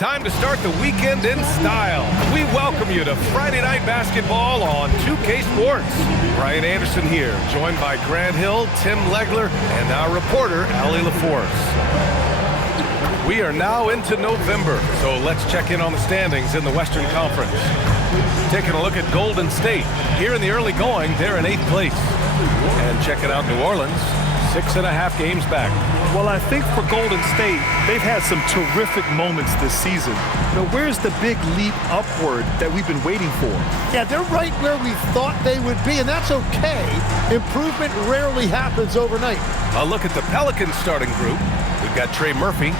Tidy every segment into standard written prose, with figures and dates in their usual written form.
Time to start the weekend in style. We welcome you to Friday Night Basketball on 2K Sports. Brian Anderson here, joined by Grant Hill, Tim Legler, and our reporter, Allie LaForce. We are now into November, so let's check in on the standings in the Western Conference. Taking a look at Golden State. Here in the early going, they're in 8th place. And checking out New Orleans, 6.5 games back. Well, I think for Golden State, they've had some terrific moments this season. Now, where's the big leap upward that we've been waiting for? Yeah, they're right where we thought they would be, and that's okay. Improvement rarely happens overnight. A look at the Pelicans starting group. We've got Trey Murphy,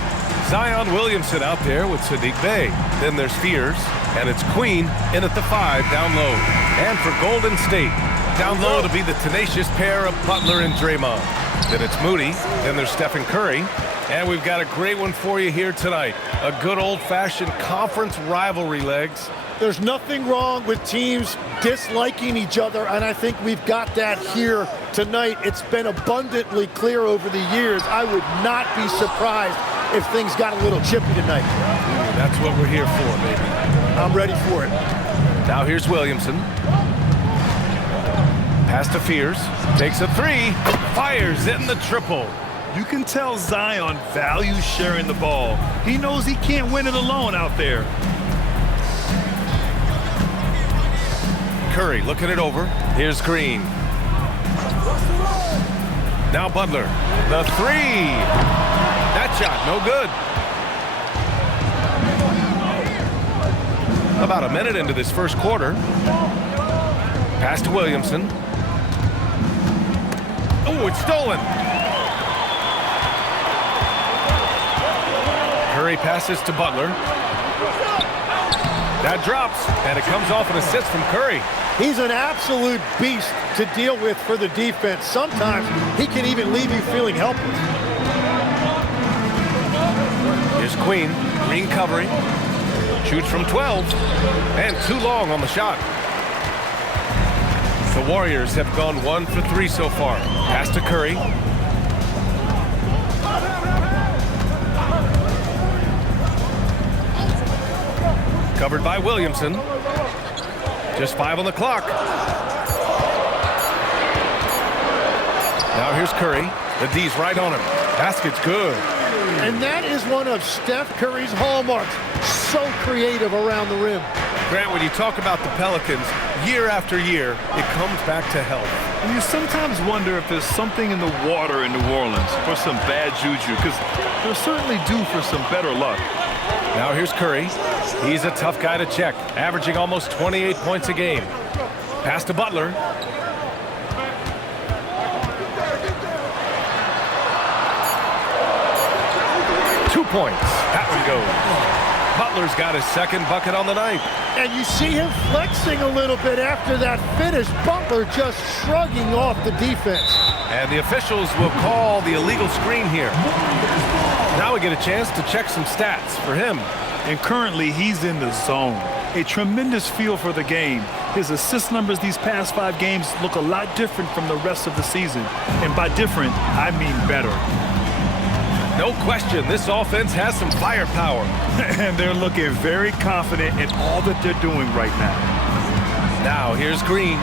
Zion Williamson out there with Sadiq Bey. Then there's Fears, and it's Queen in at the 5 down low. And for Golden State, down low to be the tenacious pair of Butler and Draymond. Then it's Moody, then there's Stephen Curry, and we've got a great one for you here tonight. A good old-fashioned conference rivalry, Legs. There's nothing wrong with teams disliking each other, and I think we've got that here tonight. It's been abundantly clear over the years. I would not be surprised if things got a little chippy tonight. That's what we're here for, baby. I'm ready for it. Now here's Williamson. Pass to Fears, takes a 3, fires in the triple. You can tell Zion values sharing the ball. He knows he can't win it alone out there. Curry looking it over. Here's Green. Now Butler, the 3. That shot, no good. About a minute into this first quarter. Pass to Williamson. Oh, it's stolen. Curry passes to Butler. That drops, and it comes off an assist from Curry. He's an absolute beast to deal with for the defense. Sometimes he can even leave you feeling helpless. Here's Queen. Green covering. Shoots from 12. And too long on the shot. The Warriors have gone 1 for 3 so far. Pass to Curry. Covered by Williamson. Just 5 on the clock. Now here's Curry. The D's right on him. Basket's good. And that is one of Steph Curry's hallmarks. So creative around the rim. Grant, when you talk about the Pelicans, year after year, it comes back to health. And you sometimes wonder if there's something in the water in New Orleans for some bad juju, because they're certainly due for some better luck. Now here's Curry. He's a tough guy to check, averaging almost 28 points a game. Pass to Butler. Points. That one goes. Butler's got his second bucket on the night. And you see him flexing a little bit after that finish. Butler just shrugging off the defense. And the officials will call the illegal screen here. Now we get a chance to check some stats for him. And currently he's in the zone. A tremendous feel for the game. His assist numbers these past 5 games look a lot different from the rest of the season. And by different, I mean better. No question, this offense has some firepower. And they're looking very confident in all that they're doing right now. Now, here's Green.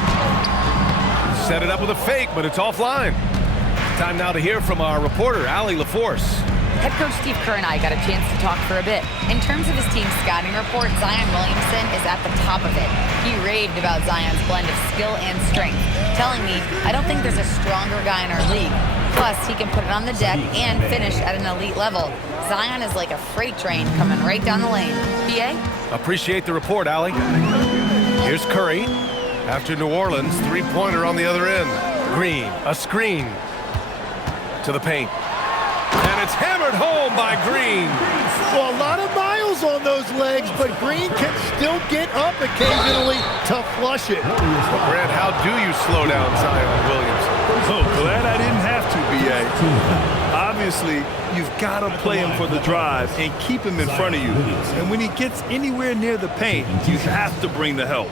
Set it up with a fake, but it's offline. Time now to hear from our reporter, Allie LaForce. Head coach Steve Kerr and I got a chance to talk for a bit. In terms of his team's scouting report, Zion Williamson is at the top of it. He raved about Zion's blend of skill and strength, telling me, "I don't think there's a stronger guy in our league. Plus, he can put it on the deck and finish at an elite level. Zion is like a freight train coming right down the lane." BA? Appreciate the report, Allie. Here's Curry. After New Orleans, 3-pointer on the other end. Green, a screen. To the paint. And it's hammered home by Green. Well, a lot of miles on those legs, but Green can still get up occasionally to flush it. Grant, how do you slow down Zion Williamson? Oh, glad I didn't have to, BA. Obviously, you've got to play him for the drive and keep him in front of you. And when he gets anywhere near the paint, you have to bring the help.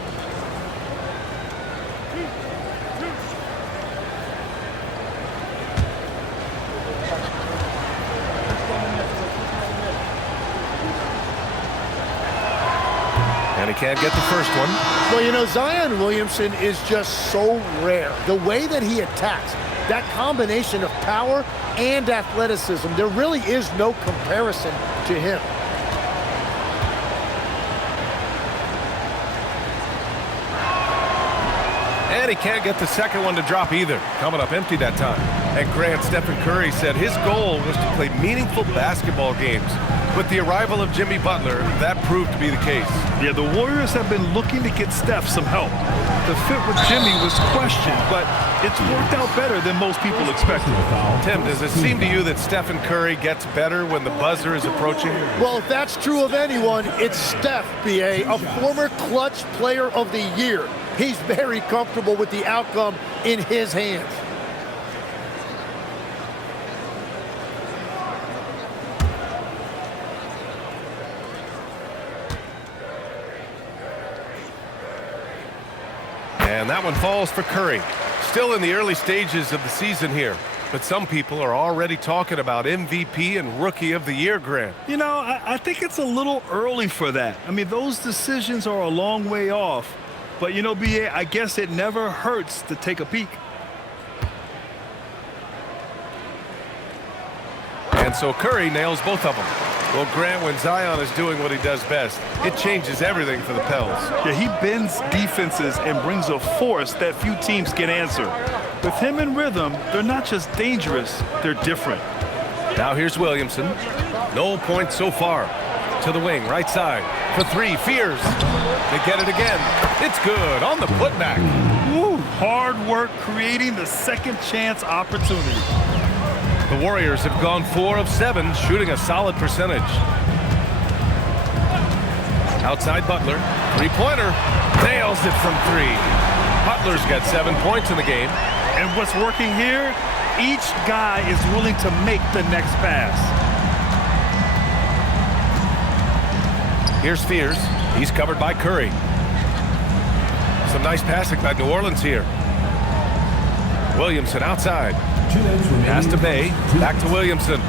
And he can't get the first one. Well, you know, Zion Williamson is just so rare. The way that he attacks, that combination of power and athleticism, there really is no comparison to him. And he can't get the second one to drop either. Coming up empty that time. And Grant, Stephen Curry said his goal was to play meaningful basketball games. With the arrival of Jimmy Butler, that proved to be the case. Yeah, the Warriors have been looking to get Steph some help. The fit with Jimmy was questioned, but it's worked out better than most people expected. Tim, does it seem to you that Stephen Curry gets better when the buzzer is approaching? Well, if that's true of anyone, it's Steph, B.A., a former clutch player of the year. He's very comfortable with the outcome in his hands. And that one falls for Curry. Still in the early stages of the season here, but some people are already talking about MVP and Rookie of the Year, Grant. You know, I think it's a little early for that. I mean, those decisions are a long way off. But, you know, B.A., I guess it never hurts to take a peek. And so Curry nails both of them. Well, Grant, when Zion is doing what he does best, it changes everything for the Pels. Yeah, he bends defenses and brings a force that few teams can answer. With him in rhythm, they're not just dangerous, they're different. Now here's Williamson. No points so far. To the wing, right side. For three, Fears. They get it again. It's good on the putback. Woo, hard work creating the second chance opportunity. The Warriors have gone 4 of 7, shooting a solid percentage. Outside Butler, three-pointer, nails it from 3. Butler's got 7 points in the game. And what's working here, each guy is willing to make the next pass. Here's Fears. He's covered by Curry. Some nice passing by New Orleans here. Williamson outside. Pass to Bay. Back to Williamson.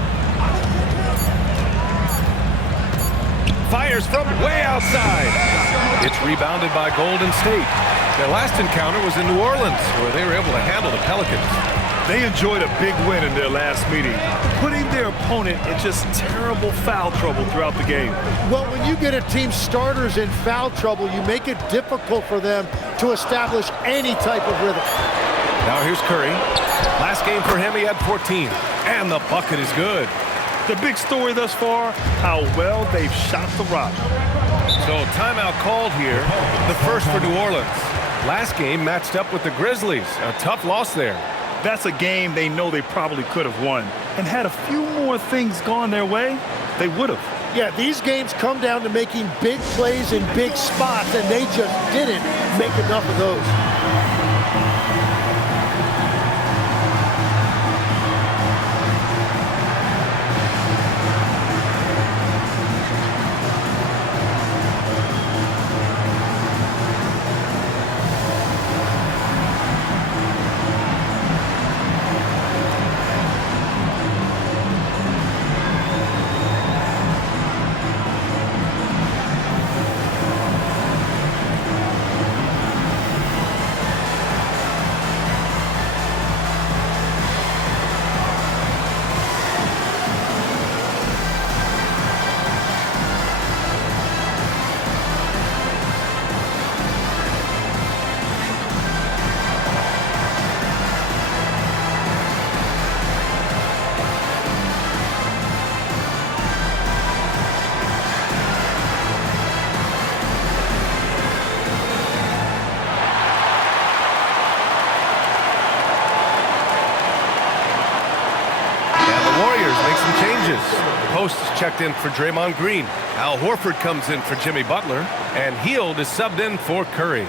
Fires from way outside. It's rebounded by Golden State. Their last encounter was in New Orleans, where they were able to handle the Pelicans. They enjoyed a big win in their last meeting, putting their opponent in just terrible foul trouble throughout the game. Well, when you get a team's starters in foul trouble, you make it difficult for them to establish any type of rhythm. Now here's Curry. Last game for him, he had 14. And the bucket is good. The big story thus far, how well they've shot the rock. So timeout called here, the first for New Orleans. Last game matched up with the Grizzlies. A tough loss there. That's a game they know they probably could have won. And had a few more things gone their way, they would have. Yeah, these games come down to making big plays in big spots, and they just didn't make enough of those. Post is checked in for Draymond Green. Al Horford comes in for Jimmy Butler. And Hield is subbed in for Curry.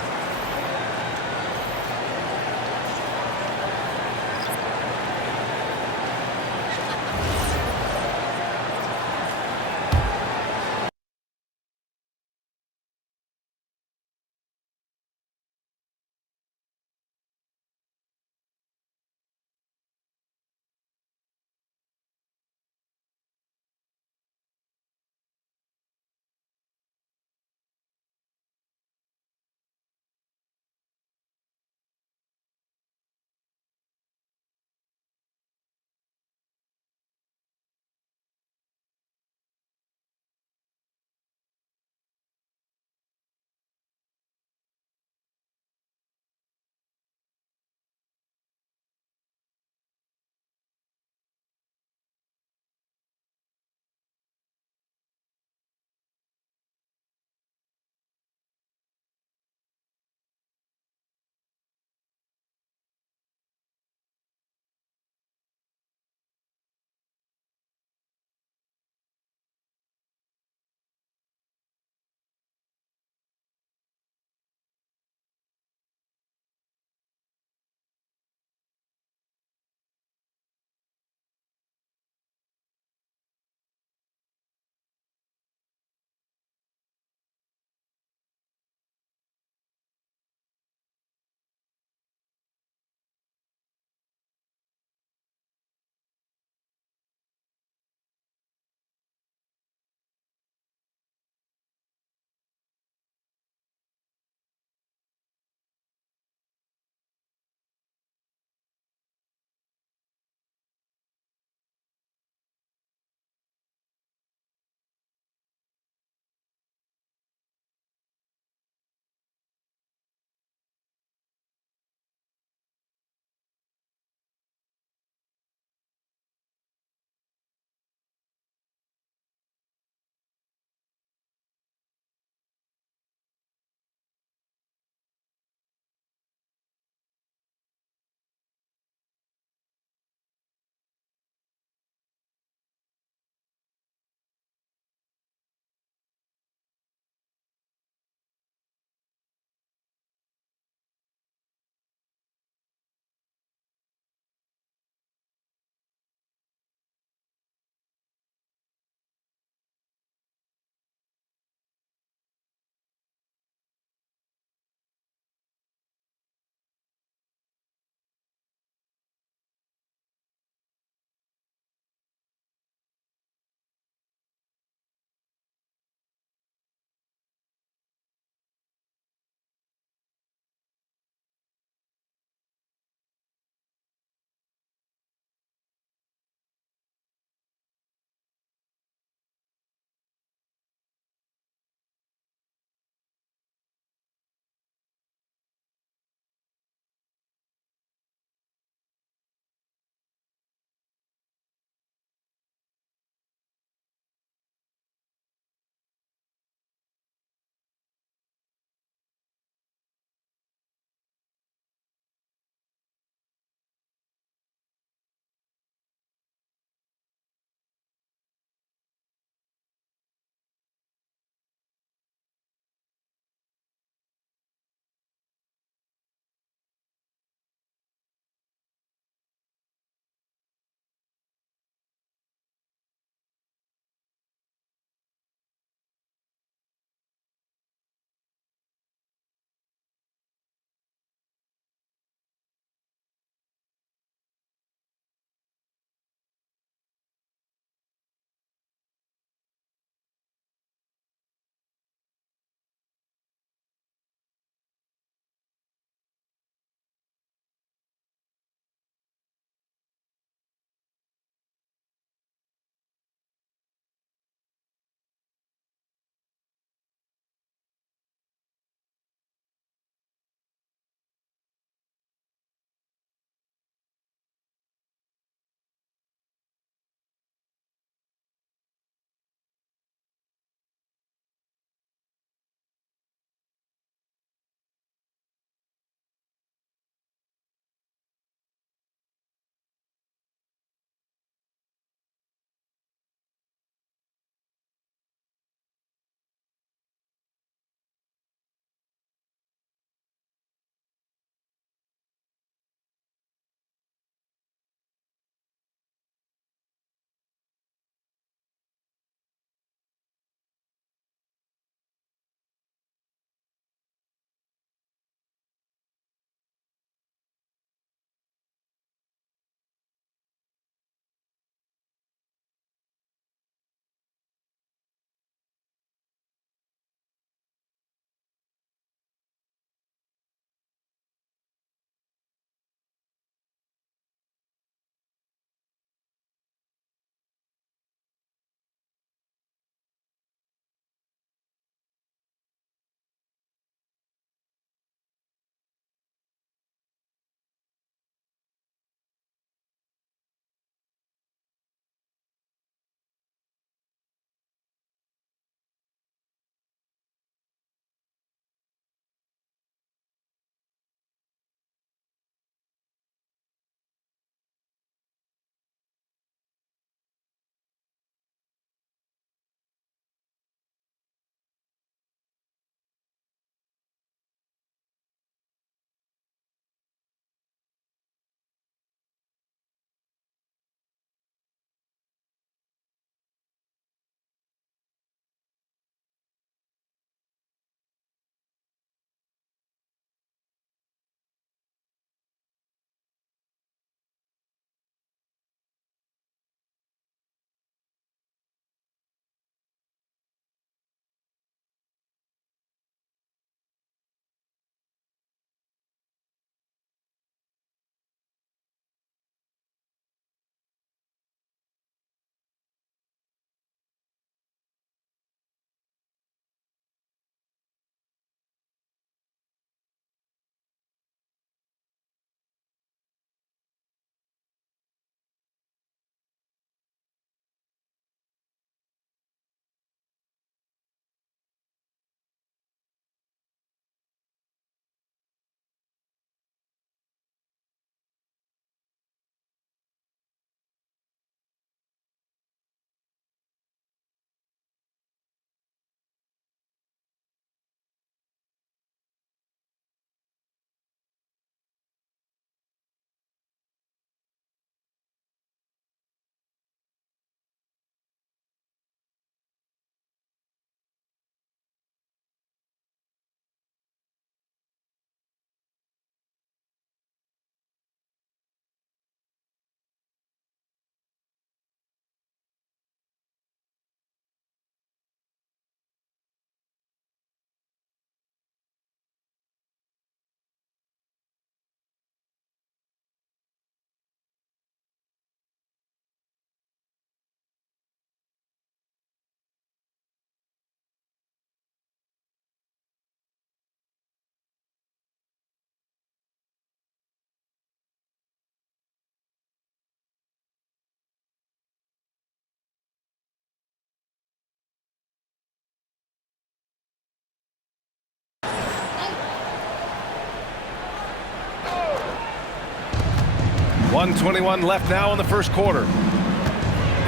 1:21 left now in the first quarter.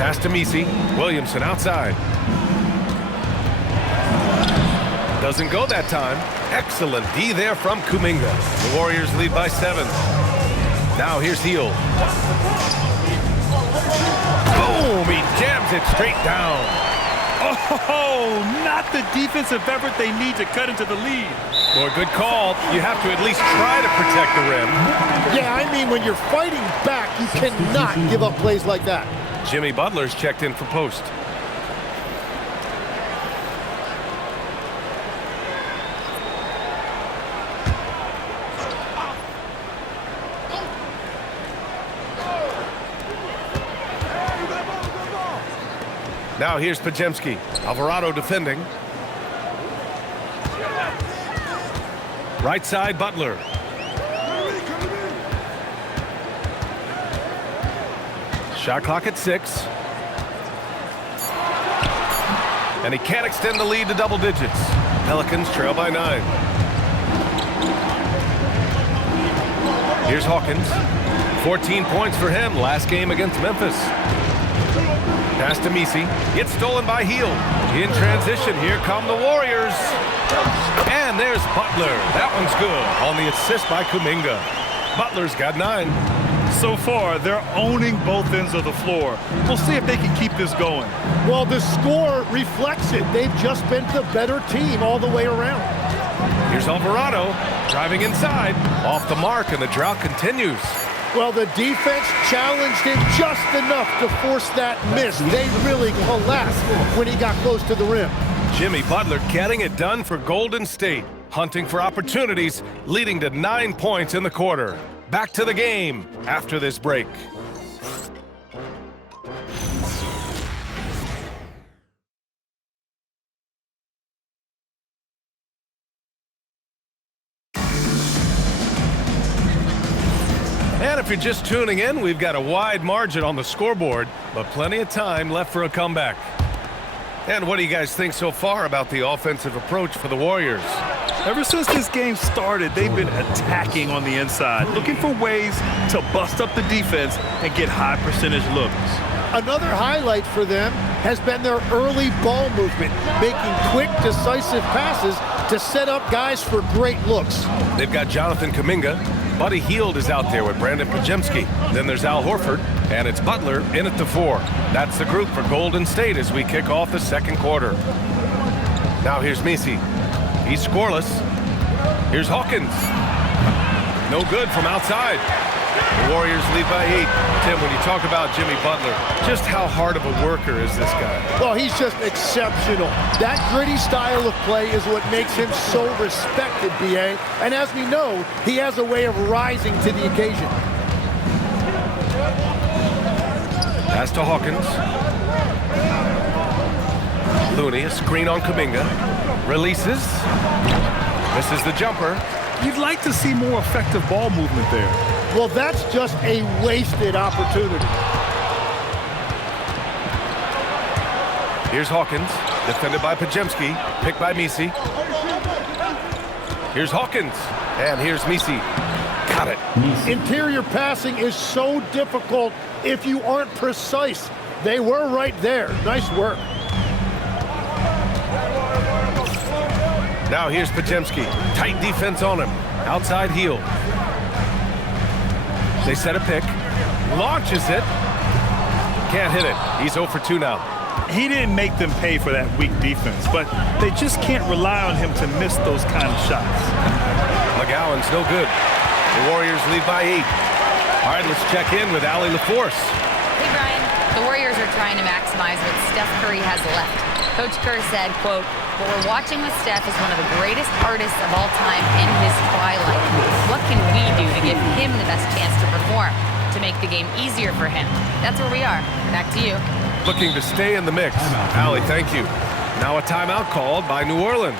Pass to Misi. Williamson outside. Doesn't go that time. Excellent D there from Kuminga. The Warriors lead by 7. Now here's Hield. Boom! He jams it straight down. Oh, not the defensive effort they need to cut into the lead. Boy, good call. You have to at least try to protect the rim. Yeah, I mean, when you're fighting back, you cannot give up plays like that. Jimmy Butler's checked in for post. Now here's Podziemski. Alvarado defending. Right side, Butler. Shot clock at 6. And he can't extend the lead to double digits. Pelicans trail by 9. Here's Hawkins. 14 points for him last game against Memphis. Pass to Misi. Gets stolen by Hield. In transition, here come the Warriors. And there's Butler. That one's good on the assist by Kuminga. Butler's got 9. So far, they're owning both ends of the floor. We'll see if they can keep this going. Well, the score reflects it. They've just been the better team all the way around. Here's Alvarado driving inside. Off the mark, and the drought continues. Well, the defense challenged him just enough to force that miss. They really collapsed when he got close to the rim. Jimmy Butler getting it done for Golden State. Hunting for opportunities, leading to 9 points in the quarter. Back to the game after this break. And if you're just tuning in, we've got a wide margin on the scoreboard, but plenty of time left for a comeback. And what do you guys think so far about the offensive approach for the Warriors? Ever since this game started, they've been attacking on the inside, looking for ways to bust up the defense and get high percentage looks. Another highlight for them has been their early ball movement, making quick, decisive passes to set up guys for great looks. They've got Jonathan Kuminga. Buddy Hield is out there with Brandon Podziemski. Then there's Al Horford, and it's Butler in at the 4. That's the group for Golden State as we kick off the second quarter. Now here's Misi. He's scoreless. Here's Hawkins. No good from outside. The Warriors lead by 8. Tim, when you talk about Jimmy Butler, just how hard of a worker is this guy? Well, he's just exceptional. That gritty style of play is what makes him so respected, B.A. And as we know, he has a way of rising to the occasion. Pass to Hawkins. Looney, a screen on Kuminga. Releases. Misses the jumper. You'd like to see more effective ball movement there. Well, that's just a wasted opportunity. Here's Hawkins, defended by Podziemski, picked by Misi. Here's Hawkins, and here's Misi. Got it. Interior passing is so difficult if you aren't precise. They were right there. Nice work. Now here's Podziemski. Tight defense on him. Outside Hield. They set a pick. Launches it. Can't hit it. He's 0 for 2 now. He didn't make them pay for that weak defense, but they just can't rely on him to miss those kind of shots. McGowan's no good. The Warriors lead by 8. All right, let's check in with Allie LaForce. Hey, Brian. The Warriors are trying to maximize what Steph Curry has left. Coach Kerr said, quote, "What we're watching with Steph is one of the greatest artists of all time in his twilight. What can we do to give him the best chance to perform, to make the game easier for him?" That's where we are. Back to you. Looking to stay in the mix. Allie, thank you. Now a timeout called by New Orleans.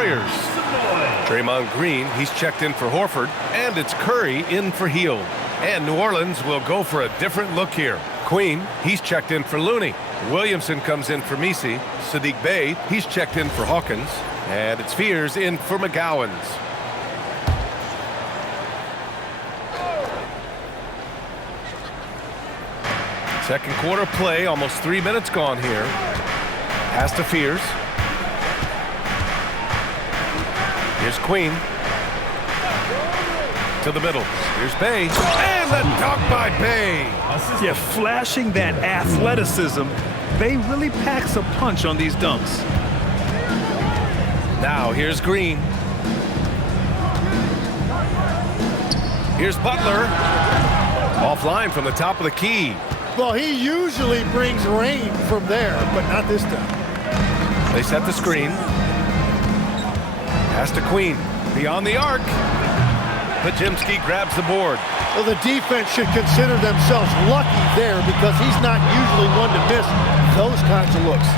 Warriors. Draymond Green, he's checked in for Horford, and it's Curry in for Hield. And New Orleans will go for a different look here. Queen, he's checked in for Looney. Williamson comes in for Messi. Sadiq Bey, he's checked in for Hawkins. And it's Fears in for McGowan's. Second quarter play, almost 3 minutes gone here. Pass to Fears. Here's Queen. To the middle. Here's Bey. And the dunk by Bey. Yeah, flashing that athleticism. Bey really packs a punch on these dunks. Now here's Green. Here's Butler. Offline from the top of the key. Well, he usually brings rain from there, but not this time. They set the screen. Pass to Queen. Beyond the arc. Pajemski grabs the board. Well, the defense should consider themselves lucky there because he's not usually one to miss those kinds of looks.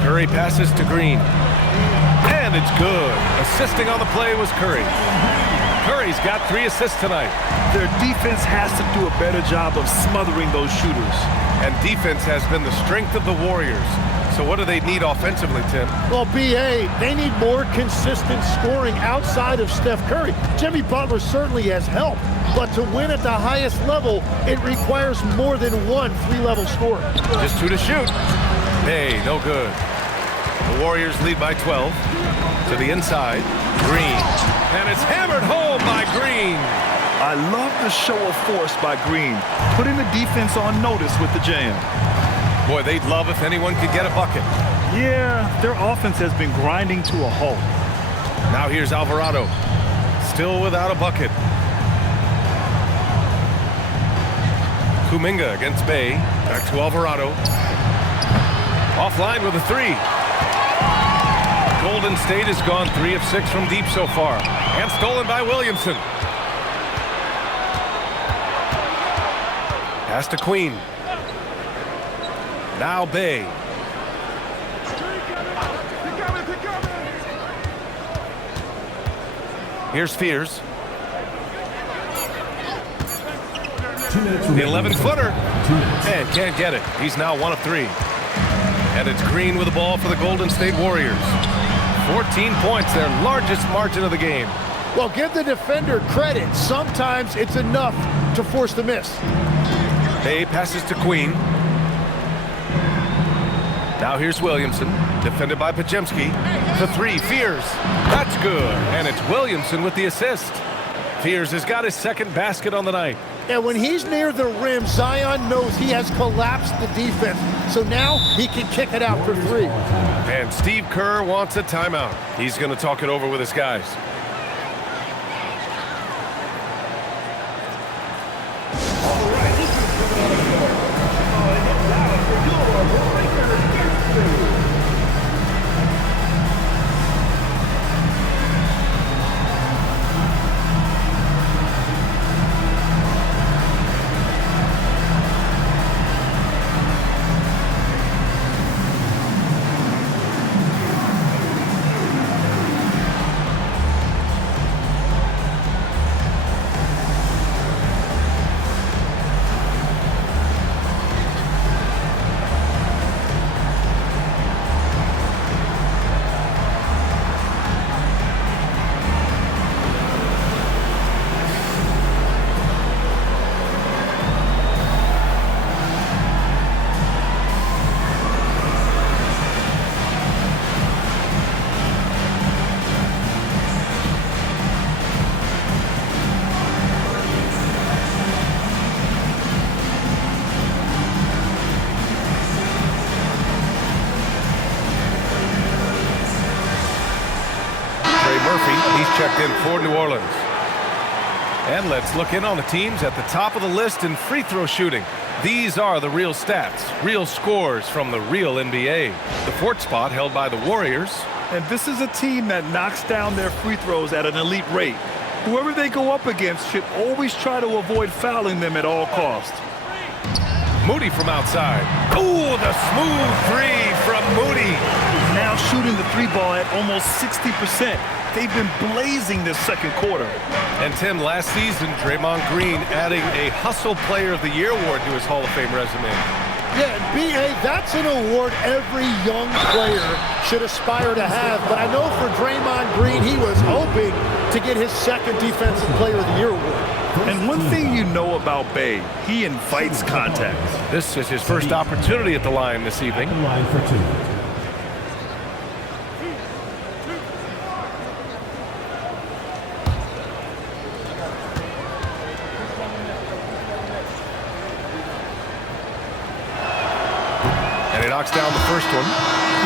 Curry passes to Green. And it's good. Assisting on the play was Curry. Curry's got 3 assists tonight. Their defense has to do a better job of smothering those shooters. And defense has been the strength of the Warriors. So what do they need offensively, Tim? Well, B.A., they need more consistent scoring outside of Steph Curry. Jimmy Butler certainly has helped, but to win at the highest level, it requires more than one 3-level scorer. Just 2 to shoot. Hey, no good. The Warriors lead by 12. To the inside, Green. And it's hammered home by Green. I love the show of force by Green, putting the defense on notice with the jam. Boy, they'd love if anyone could get a bucket. Yeah, their offense has been grinding to a halt. Now here's Alvarado. Still without a bucket. Kuminga against Bey. Back to Alvarado. Offline with a 3. Golden State has gone 3 of 6 from deep so far. And stolen by Williamson. Pass to Queen. Now Bey. Here's Fears. The 11-footer. And can't get it. He's now 1 of 3. And it's Green with the ball for the Golden State Warriors. 14 points, their largest margin of the game. Well, give the defender credit. Sometimes it's enough to force the miss. Bey passes to Queen. Now here's Williamson, defended by Pajemski. The 3, Fears. That's good. And it's Williamson with the assist. Fears has got his 2nd basket on the night. And when he's near the rim, Zion knows he has collapsed the defense. So now he can kick it out for 3. And Steve Kerr wants a timeout. He's going to talk it over with his guys. He's checked in for New Orleans. And let's look in on the teams at the top of the list in free throw shooting. These are the real stats, real scores from the real NBA. The 4th spot held by the Warriors. And this is a team that knocks down their free throws at an elite rate. Whoever they go up against should always try to avoid fouling them at all costs. Moody from outside. Ooh, the smooth 3 from Moody. now shooting the three ball at almost 60%. They've been blazing this second quarter. And Tim, last season, Draymond Green adding a Hustle Player of the Year award to his Hall of Fame resume. Yeah, B.A., that's an award every young player should aspire to have. But I know for Draymond Green, he was hoping to get his second Defensive Player of the Year award. And one thing you know about Bey, he invites contact. This is his first opportunity at the line this evening. Line for two. Knocks down the first one.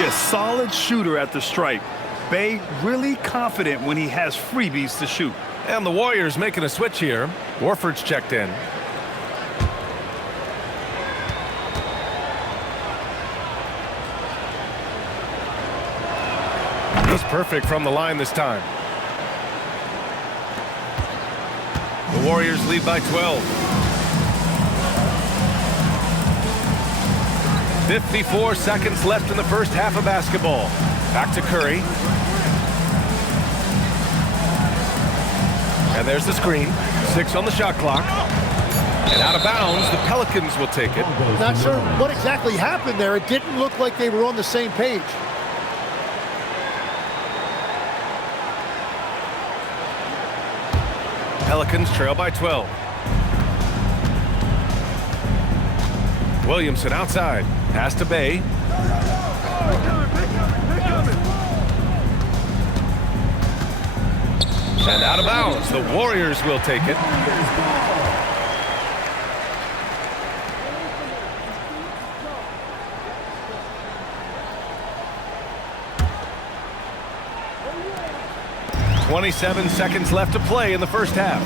Yeah, solid shooter at the stripe. Bey really confident when he has freebies to shoot. And the Warriors making a switch here. Warford's checked in. He's perfect from the line this time. The Warriors lead by 12. 54 seconds left in the first half of basketball. Back to Curry. And there's the screen. 6 on the shot clock. And out of bounds, the Pelicans will take it. Not sure what exactly happened there. It didn't look like they were on the same page. Pelicans trail by 12. Williamson outside. Pass to Bey. And out of bounds. The Warriors will take it. "27 seconds left to play in the first half.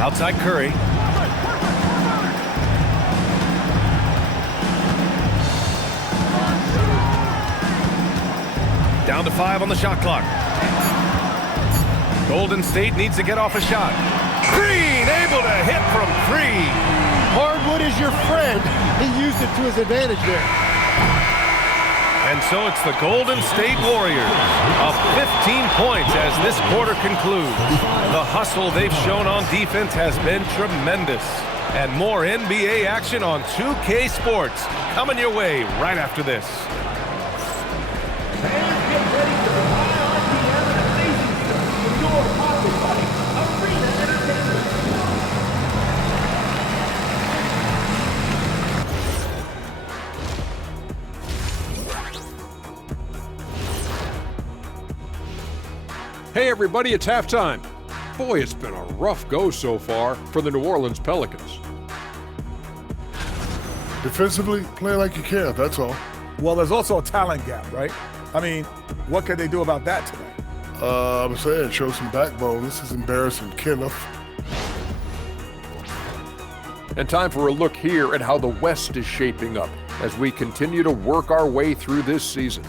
Outside Curry. Down to 5 on the shot clock. Golden State needs to get off a shot. Green able to hit from 3. Hardwood is your friend. He used it to his advantage there. And so it's the Golden State Warriors up 15 points as this quarter concludes. The hustle they've shown on defense has been tremendous. And more NBA action on 2K Sports coming your way right after this. Hey everybody, it's halftime. Boy, it's been a rough go so far for the New Orleans Pelicans. Defensively, play like you care, that's all. Well, there's also a talent gap, right? I mean, what could they do about that tonight? I'm saying, show some backbone. This is embarrassing, Kenneth. And time for a look here at how the West is shaping up as we continue to work our way through this season.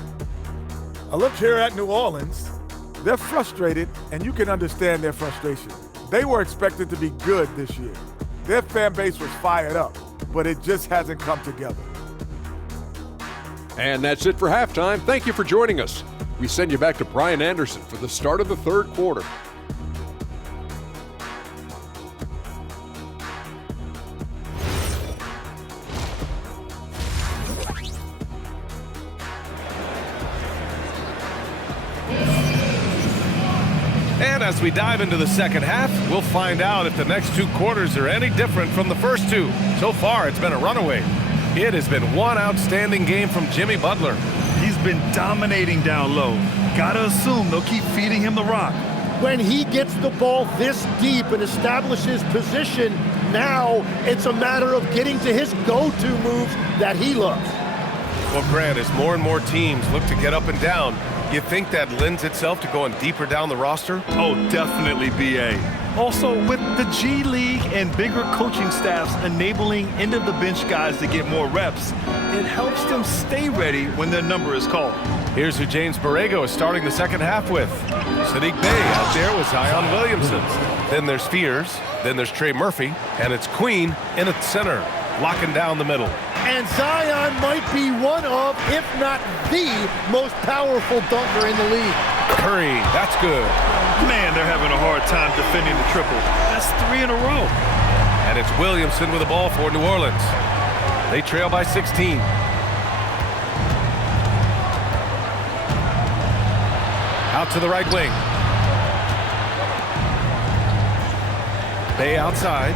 I look here at New Orleans. They're frustrated, and you can understand their frustration. They were expected to be good this year. Their fan base was fired up, but it just hasn't come together. And that's it for halftime. Thank you for joining us. We send you back to Brian Anderson for the start of the third quarter. And as we dive into the second half, we'll find out if the next 2 quarters are any different from the first 2. So far, it's been a runaway. It has been one outstanding game from Jimmy Butler. He's been dominating down low. Gotta assume they'll keep feeding him the rock. When he gets the ball this deep and establishes position, now it's a matter of getting to his go-to moves that he loves. Well, Grant, as more and more teams look to get up and down, you think that lends itself to going deeper down the roster? Oh, definitely, B.A. Also, with the G League and bigger coaching staffs enabling end-of-the-bench guys to get more reps, it helps them stay ready when their number is called. Here's who James Borrego is starting the second half with. Sadiq Bey out there with Zion Williamson. Then there's Fears. Then there's Trey Murphy. And it's Queen in at center, locking down the middle. And Zion might be one of, if not the most powerful dunker in the league. Curry, that's good. Man, they're having a hard time defending the triple. That's 3 in a row. And it's Williamson with the ball for New Orleans. They trail by 16. Out to the right wing. Bay outside.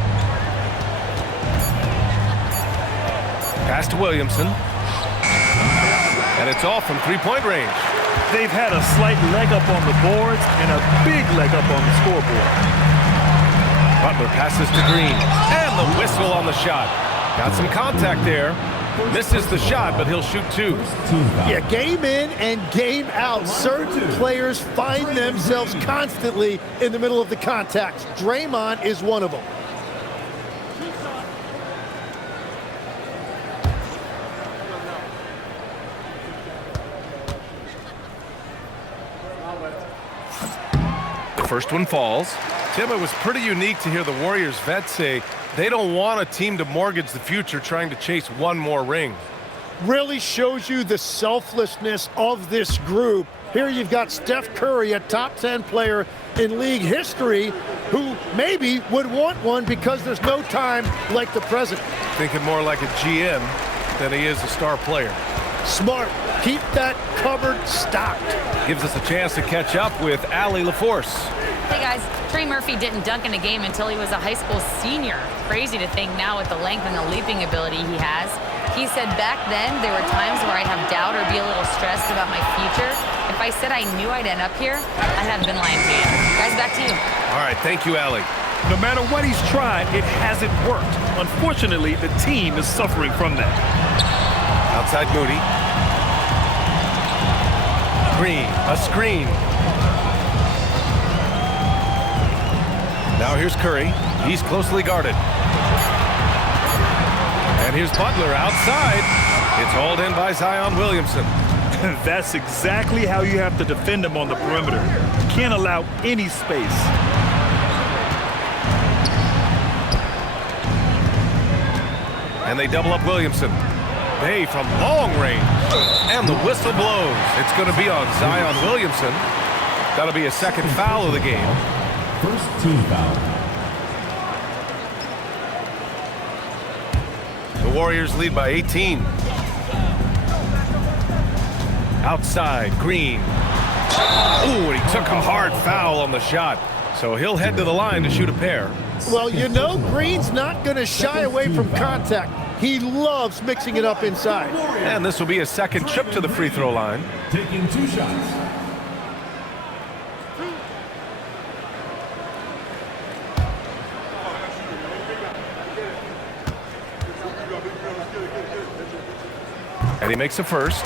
Pass to Williamson. And it's off from three-point range. They've had a slight leg up on the boards and a big leg up on the scoreboard. Butler passes to Green. And the whistle on the shot. Got some contact there. Misses the shot, but he'll shoot 2. Yeah, game in and game out. Certain players find themselves constantly in the middle of the contact. Draymond is one of them. The first one falls. Tim, it was pretty unique to hear the Warriors vets say they don't want a team to mortgage the future trying to chase one more ring. Really shows you the selflessness of this group. Here you've got Steph Curry, a top 10 player in league history, who maybe would want one because there's no time like the present. Thinking more like a GM than he is a star player. Smart. Keep that cupboard stocked. Gives us a chance to catch up with Allie LaForce. Hey guys, Trey Murphy didn't dunk in a game until he was a high school senior. Crazy to think now with the length and the leaping ability he has. He said back then there were times where I'd have doubt or be a little stressed about my future. If I said I knew I'd end up here, I haven't been lying to you. Guys, back to you. All right, thank you, Allie. No matter what he's tried, it hasn't worked. Unfortunately, the team is suffering from that. Outside Moody. Green, a screen. Now here's Curry. He's closely guarded. And here's Butler outside. It's hauled in by Zion Williamson. That's exactly how you have to defend him on the perimeter. You can't allow any space. And they double up Williamson. Bay from long range. And the whistle blows. It's going to be on Zion Williamson. That'll be a second foul of the game. First team foul. The Warriors lead by 18. Outside, Green. Ooh, and he took a hard foul on the shot. So he'll head to the line to shoot a pair. Well, you know Green's not going to shy away from contact. He loves mixing it up inside. And this will be a second trip to the free throw line. Taking 2 shots. And he makes a first.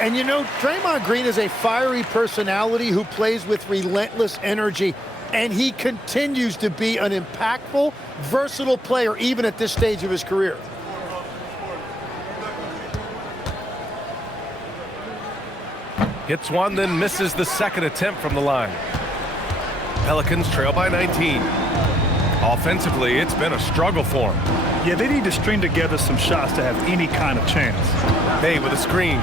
And you know, Draymond Green is a fiery personality who plays with relentless energy. And he continues to be an impactful, versatile player even at this stage of his career. Hits one, then misses the second attempt from the line. Pelicans trail by 19. Offensively, it's been a struggle for him. Yeah, they need to string together some shots to have any kind of chance. Bay with a screen.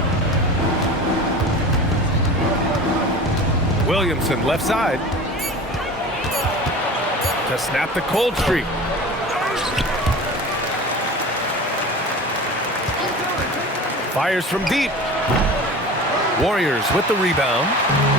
Williamson left side to snap the cold streak. Fires from deep. Warriors with the rebound.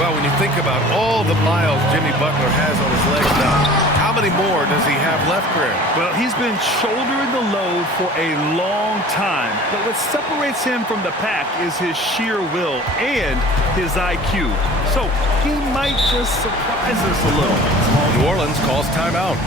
Well, when you think about all the miles Jimmy Butler has on his legs now, how many more does he have left, Greg? Well, he's been shouldering the load for a long time. But what separates him from the pack is his sheer will and his IQ. So he might just surprise us a little. New Orleans calls timeout.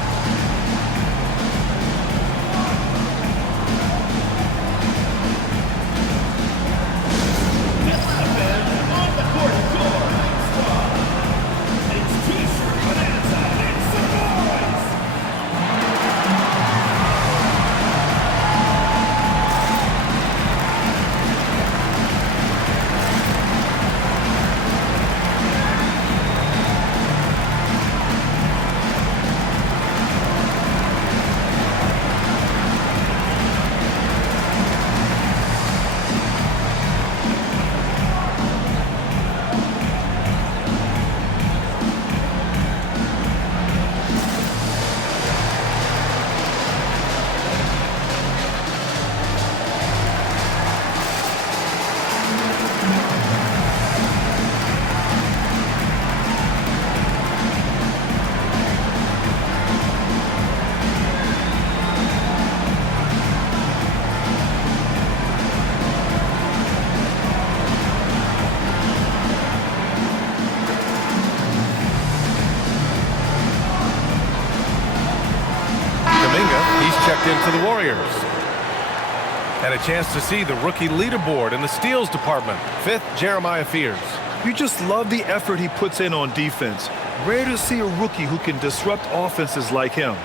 checked in for the Warriors. And a chance to see the rookie leaderboard in the steals department. 5th, Jeremiah Fears. You just love the effort he puts in on defense. Rare to see a rookie who can disrupt offenses like him.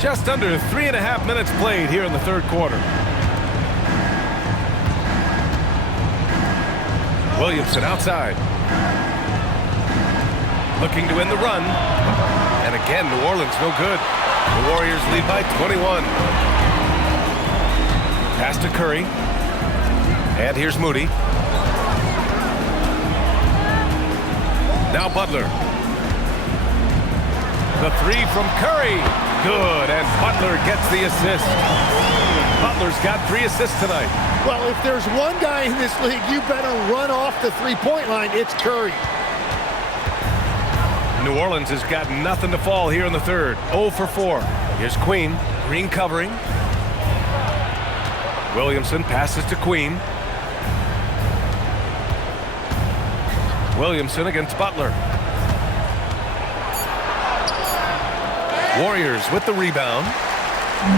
Just under 3.5 minutes played here in the third quarter. Williamson outside. Looking to win the run. And again, New Orleans no good. The Warriors lead by 21. Pass to Curry. And here's Moody. Now Butler. The three from Curry. Good, and Butler gets the assist. Butler's got 3 assists tonight. Well, if there's one guy in this league, you better run off the three-point line, it's Curry. New Orleans has got nothing to fall here in the third. 0 for 4. Here's Queen. Green covering. Williamson passes to Queen. Williamson against Butler. Warriors with the rebound.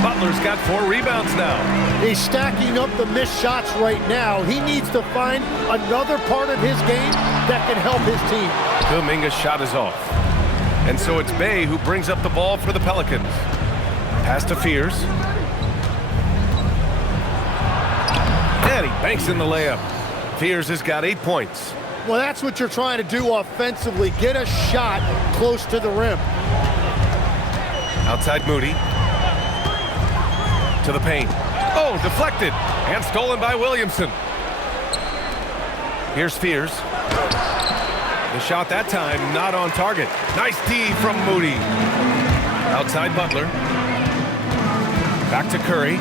Butler's got 4 rebounds now. He's stacking up the missed shots right now. He needs to find another part of his game that can help his team. Kuminga's shot is off. And so it's Bay who brings up the ball for the Pelicans. Pass to Fears. And he banks in the layup. Fears has got 8 points. Well, that's what you're trying to do offensively. Get a shot close to the rim. Outside Moody. To the paint. Oh, deflected. And stolen by Williamson. Here's Fears. The shot that time not on target. Nice D from Moody. Outside Butler. Back to Curry.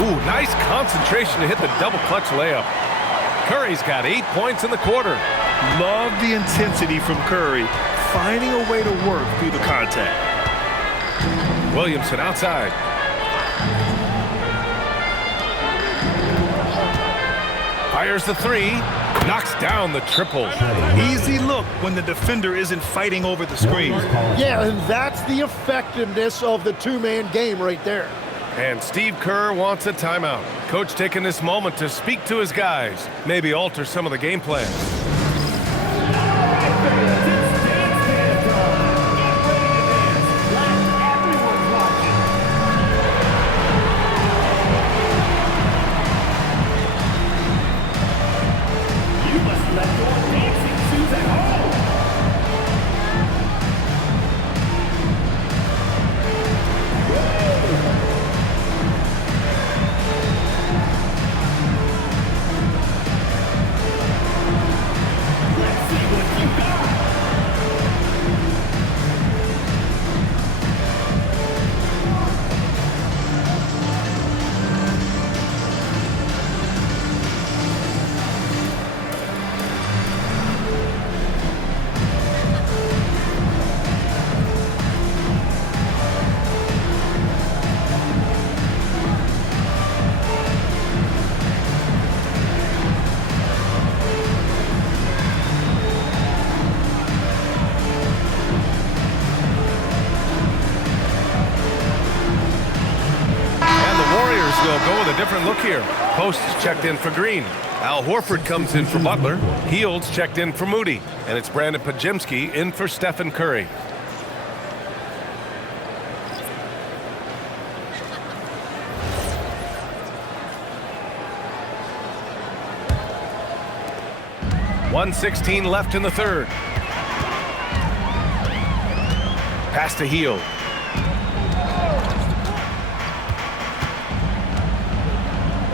Ooh, nice concentration to hit the double clutch layup. Curry's got 8 points in the quarter. Love the intensity from Curry, finding a way to work through the contact. Williamson outside. Fires the 3, knocks down the triple. Easy look when the defender isn't fighting over the screen. Yeah, and that's the effectiveness of the two-man game right there. And Steve Kerr wants a timeout. Coach taking this moment to speak to his guys, maybe alter some of the game plan. Will go with a different look here. Post checked in for Green. Al Horford comes in for Butler. Heald's checked in for Moody. And it's Brandon Pajemski in for Stephen Curry. .116 left in the third. Pass to Hield.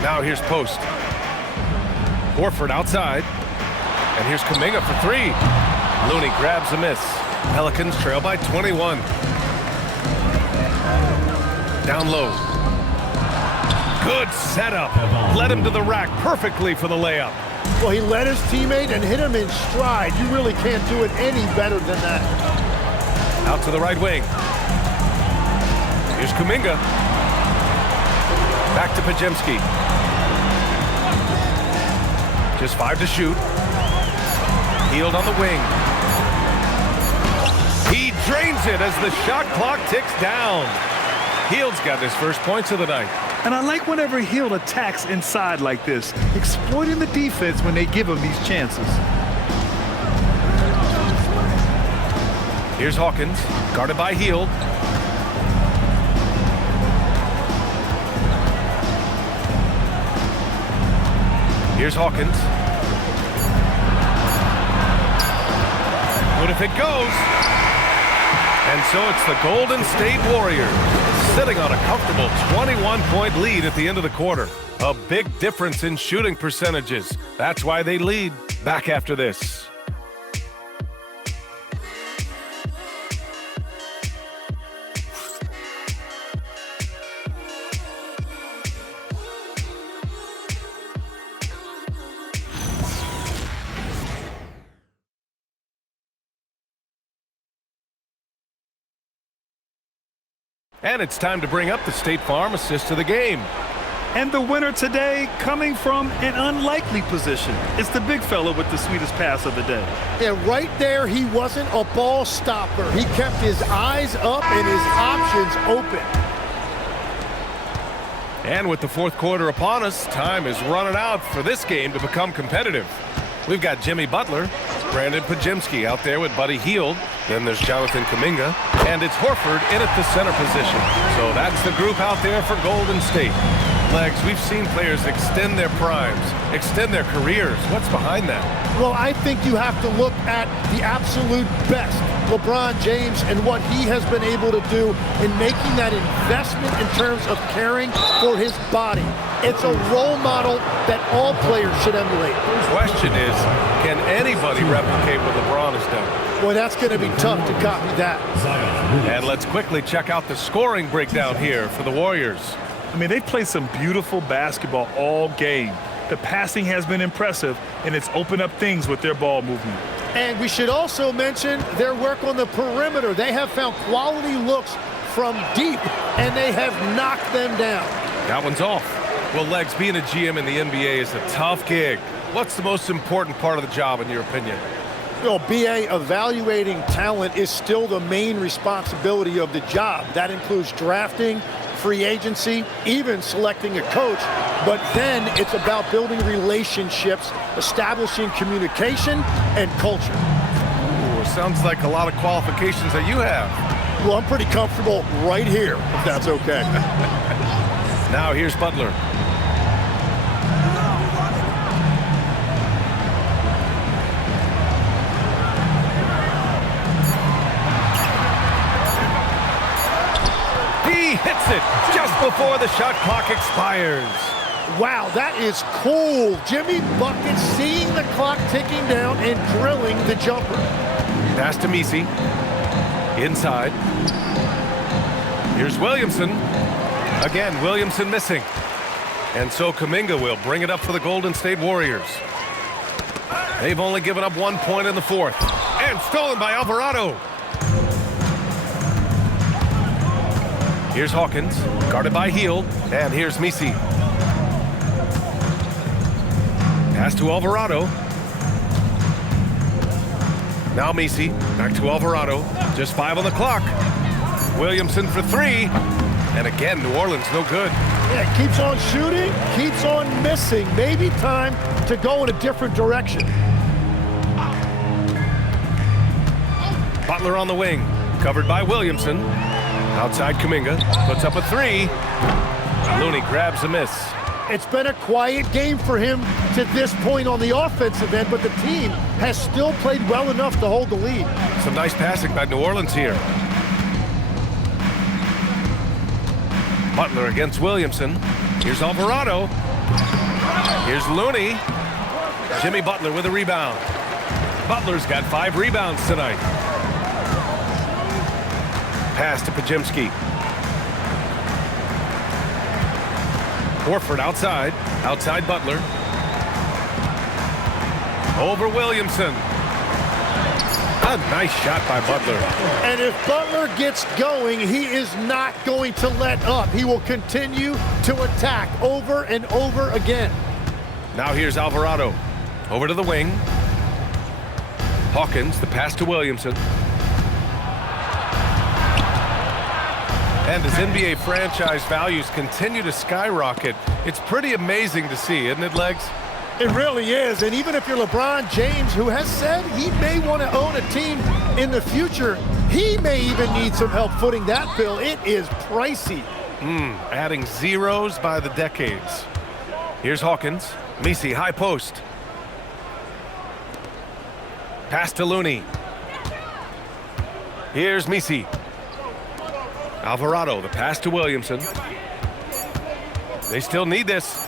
Now here's Post. Horford outside. And here's Kuminga for 3. Looney grabs a miss. Pelicans trail by 21. Down low. Good setup. Led him to the rack perfectly for the layup. Well, he led his teammate and hit him in stride. You really can't do it any better than that. Out to the right wing. Here's Kuminga. Back to Pajemski. Just 5 to shoot. Hield on the wing. He drains it as the shot clock ticks down. Hield's got his first points of the night. And I like whenever Hield attacks inside like this, exploiting the defense when they give him these chances. Here's Hawkins, guarded by Hield. Here's Hawkins. What if it goes? And so it's the Golden State Warriors sitting on a comfortable 21-point lead at the end of the quarter. A big difference in shooting percentages. That's why they lead. Back after this. And it's time to bring up the State Farm assist of the game. And the winner today coming from an unlikely position. It's the big fella with the sweetest pass of the day. Yeah, right there, he wasn't a ball stopper. He kept his eyes up and his options open. And with the fourth quarter upon us, time is running out for this game to become competitive. We've got Jimmy Butler, Brandon Pajemski out there with Buddy Hield. Then there's Jonathan Kuminga. And it's Horford in at the center position. So that's the group out there for Golden State. Legs, we've seen players extend their primes, extend their careers. What's behind that? Well, I think you have to look at the absolute best. LeBron James and what he has been able to do in making that investment in terms of caring for his body. It's a role model that all players should emulate. The question is, can anybody replicate what LeBron has done? Well, that's going to be tough to copy that. And let's quickly check out the scoring breakdown here for the Warriors. I mean, they've played some beautiful basketball all game. The passing has been impressive, and it's opened up things with their ball movement. And we should also mention their work on the perimeter. They have found quality looks from deep, and they have knocked them down. That one's off. Well, Legs, being a GM in the NBA is a tough gig. What's the most important part of the job, in your opinion? Well, BA, evaluating talent is still the main responsibility of the job. That includes drafting, free agency, even selecting a coach. But then it's about building relationships, establishing communication and culture. Ooh, sounds like a lot of qualifications that you have. Well, I'm pretty comfortable right here, if that's okay. Now here's Butler. He hits it just before the shot clock expires. Wow, that is cool. Jimmy Bucket seeing the clock ticking down and drilling the jumper. Pass to Messi. Inside. Here's Williamson. Again, Williamson missing. And so Kuminga will bring it up for the Golden State Warriors. They've only given up 1 point in the fourth. And stolen by Alvarado. Here's Hawkins, guarded by Hield. And here's Messi. Pass to Alvarado. Now Messi, back to Alvarado. Just 5 on the clock. Williamson for 3. And again, New Orleans no good. Yeah, keeps on shooting, keeps on missing. Maybe time to go in a different direction. Butler on the wing, covered by Williamson. Outside Kuminga, puts up a 3. Looney grabs a miss. It's been a quiet game for him to this point on the offensive end, but the team has still played well enough to hold the lead. Some nice passing by New Orleans here. Butler against Williamson. Here's Alvarado. Here's Looney. Jimmy Butler with a rebound. Butler's got 5 rebounds tonight. Pass to Pajemski. Horford outside. Outside Butler. Over Williamson. A nice shot by Butler. And if Butler gets going, he is not going to let up. He will continue to attack over and over again. Now here's Alvarado. Over to the wing. Hawkins, the pass to Williamson. And as NBA franchise values continue to skyrocket, it's pretty amazing to see, isn't it, Legs? It really is. And even if you're LeBron James, who has said he may want to own a team in the future, he may even need some help footing that bill. It is pricey. Adding zeros by the decades. Here's Hawkins. Messi, high post. Pass to Looney. Here's Messi. Alvarado, the pass to Williamson. They still need this.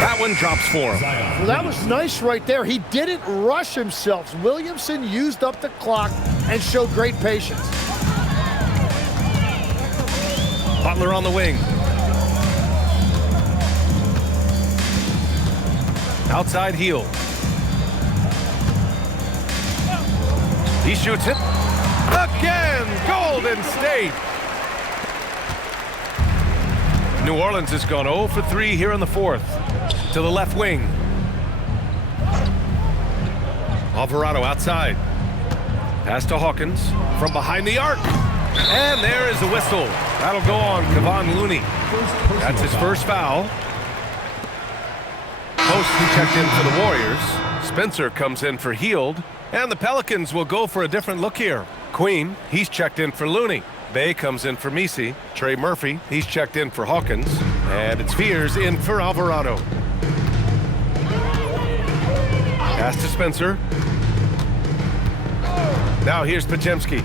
That one drops for him. Well, that was nice right there. He didn't rush himself. Williamson used up the clock and showed great patience. Butler on the wing. Outside heel. He shoots it. Again, Golden State. New Orleans has gone 0 for 3 here in the fourth. To the left wing. Alvarado outside. Pass to Hawkins from behind the arc. And there is the whistle. That'll go on Kevon Looney. That's his first foul. Post checked in for the Warriors. Spencer comes in for Hield. And the Pelicans will go for a different look here. Queen, he's checked in for Looney. Bay comes in for Messi. Trey Murphy, he's checked in for Hawkins. And it's Fears in for Alvarado. Pass to Spencer. Now here's Podziemski.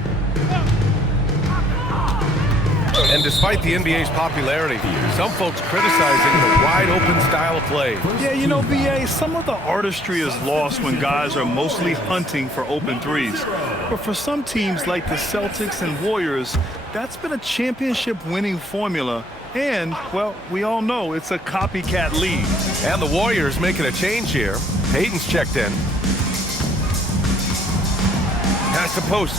And despite the NBA's popularity, some folks criticizing the wide-open style of play. Yeah, you know, BA, some of the artistry is lost when guys are mostly hunting for open threes. But for some teams like the Celtics and Warriors, that's been a championship-winning formula. And, well, we all know it's a copycat league. And the Warriors making a change here. Payton's checked in. Pass to post.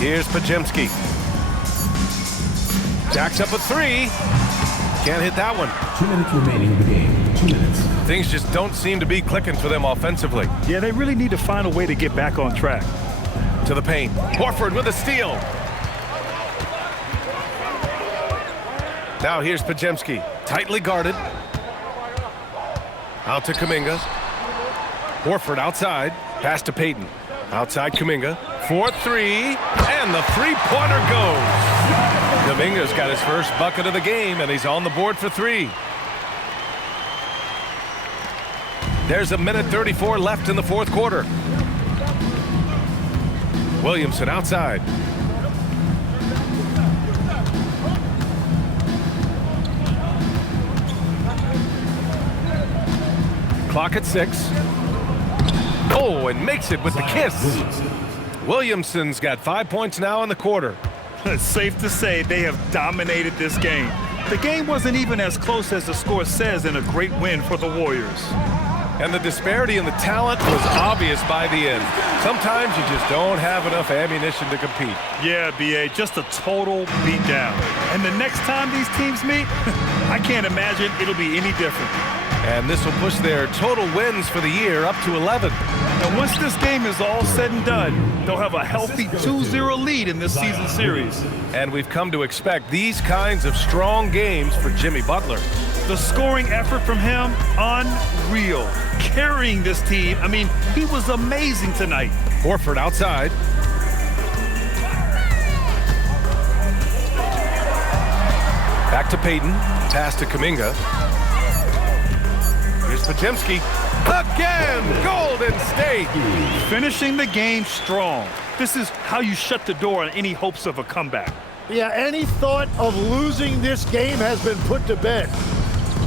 Here's Podziemski. Jacks up a three. Can't hit that one. 2 minutes remaining in the game. 2 minutes. Things just don't seem to be clicking for them offensively. Yeah, they really need to find a way to get back on track. To the paint. Horford with a steal. Now here's Podziemski. Tightly guarded. Out to Kuminga. Horford outside. Pass to Payton. Outside Kuminga. 4-3. And the three-pointer goes. Kuminga's got his first bucket of the game, and he's on the board for 3. There's a minute 34 left in the fourth quarter. Williamson outside. Clock at 6. Oh, and makes it with the kiss. Williamson's got 5 points now in the quarter. It's safe to say they have dominated this game. The game wasn't even as close as the score says in a great win for the Warriors. And the disparity in the talent was obvious by the end. Sometimes you just don't have enough ammunition to compete. Yeah, BA, just a total beatdown. And the next time these teams meet, I can't imagine it'll be any different. And this will push their total wins for the year up to 11. And once this game is all said and done, they'll have a healthy 2-0 lead in this season series. And we've come to expect these kinds of strong games for Jimmy Butler. The scoring effort from him, unreal. Carrying this team, I mean, he was amazing tonight. Horford outside. Back to Payton. Pass to Kuminga. Here's Podziemski. Again, Golden State. Finishing the game strong. This is how you shut the door on any hopes of a comeback. Yeah, any thought of losing this game has been put to bed.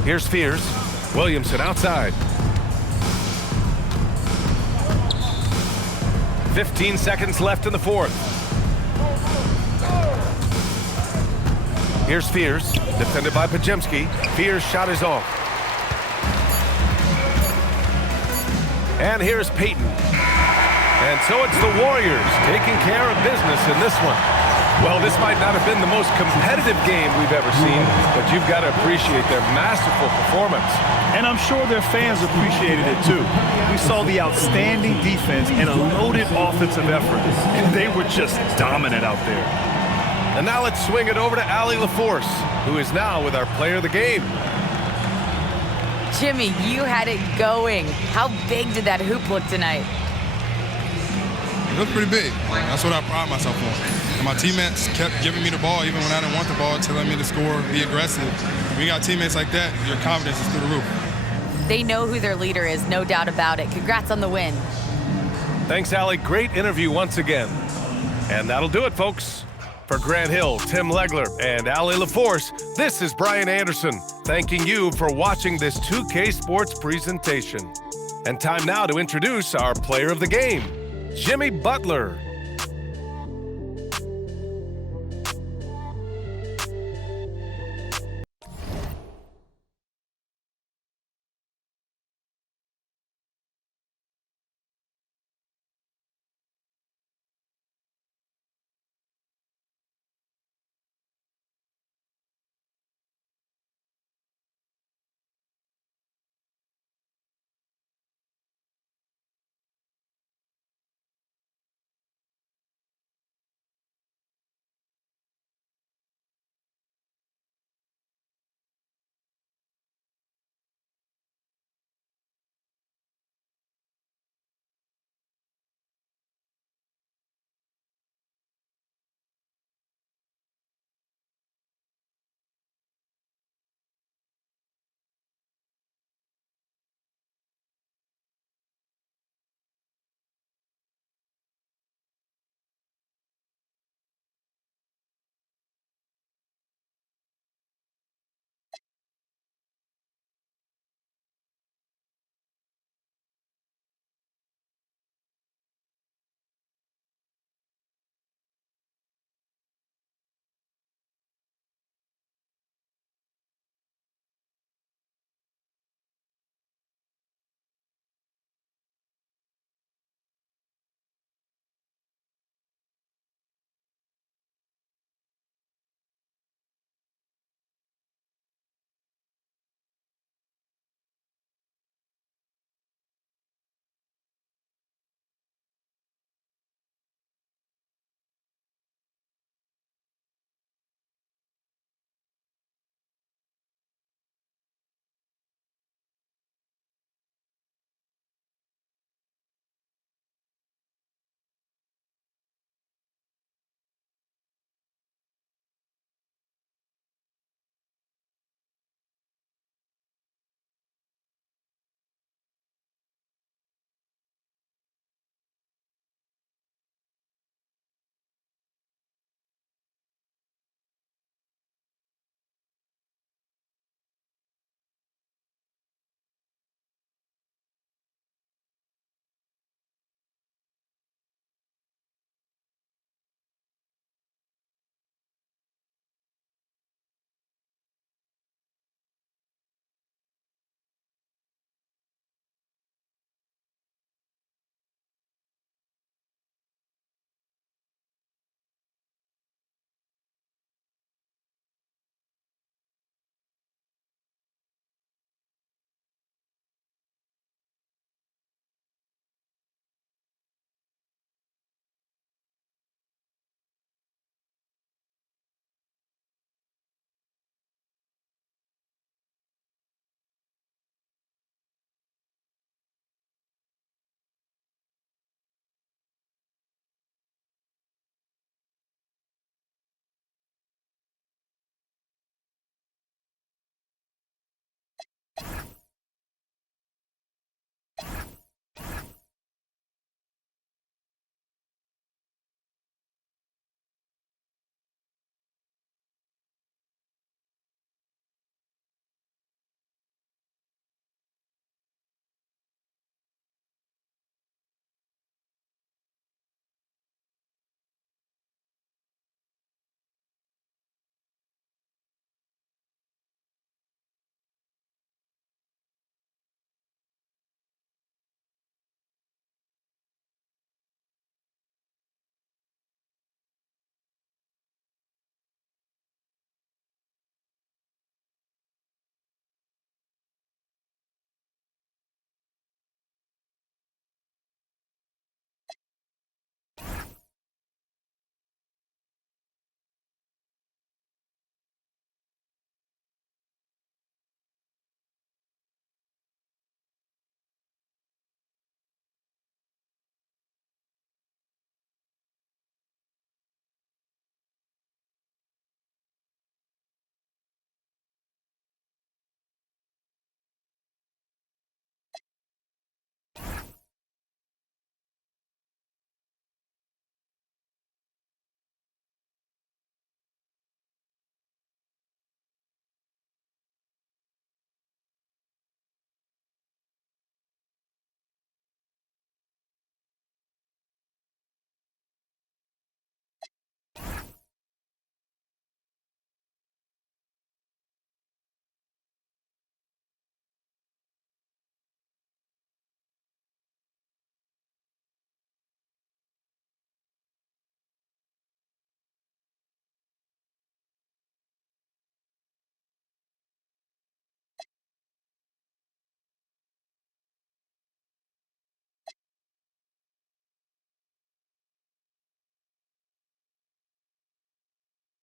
Here's Fears. Williamson outside. 15 seconds left in the fourth. Here's Fears, defended by Podziemski. Fears' shot is off. And here's Payton. And so it's the Warriors taking care of business in this one. Well, this might not have been the most competitive game we've ever seen, but you've got to appreciate their masterful performance. And I'm sure their fans appreciated it too. We saw the outstanding defense and a loaded offensive effort, and they were just dominant out there. And now let's swing it over to Allie LaForce, who is now with our player of the game. Jimmy, you had it going. How big did that hoop look tonight? It looked pretty big. That's what I pride myself on. And my teammates kept giving me the ball even when I didn't want the ball, telling me to score, be aggressive. When you got teammates like that, your confidence is through the roof. They know who their leader is, no doubt about it. Congrats on the win. Thanks, Allie. Great interview once again. And that'll do it, folks. For Grant Hill, Tim Legler, and Allie LaForce, this is Brian Anderson, thanking you for watching this 2K Sports presentation. And time now to introduce our player of the game, Jimmy Butler.